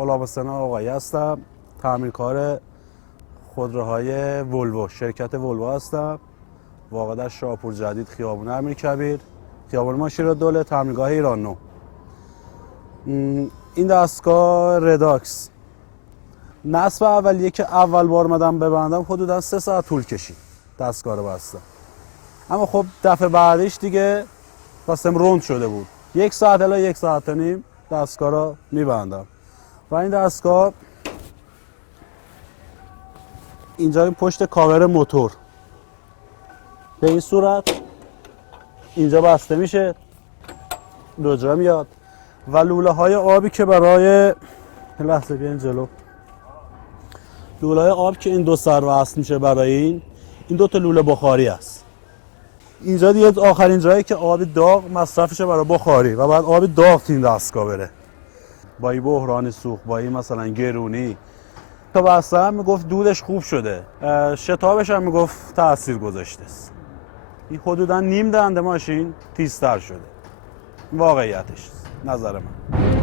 غلامحسین آقایی هستم، تعمیرکار خودروهای ولوو، شرکت ولوو هستم. واقع در شاهپور جدید، خیابان امیرکبیر، خیابان ماشیرالدوله، تعمیرگاه ایران نو. این دستگاه رداکس نصب اولیه که اول بار اومدم ببندم حدودا 3 ساعت طول کشید دستگاه رو بستم. اما خب دفعه بعدش دیگه خواستم روند شده بود، 1 ساعت الی 1 ساعت و نیم دستگاه رو میبندم. و این دستگاه اینجا این پشت کاور موتور به این صورت اینجا بسته میشه، دوجا میاد و لوله های آبی که برای لحظه بیاین جلو، لوله های آب که این دو سر وصل میشه برای این دو تا لوله بخاری است. اینجا دیگه آخرین جایی که آب داغ مصرفشه برای بخاری و بعد آب داغ این دستگاه بره. با این بحران سوخت، با این مثلا گرونی تا بستم میگفت دودش خوب شده، شتابش هم میگفت تاثیر گذاشته است. این حدودا نیم دنده ماشین تیزتر شده، واقعیتش نظر من.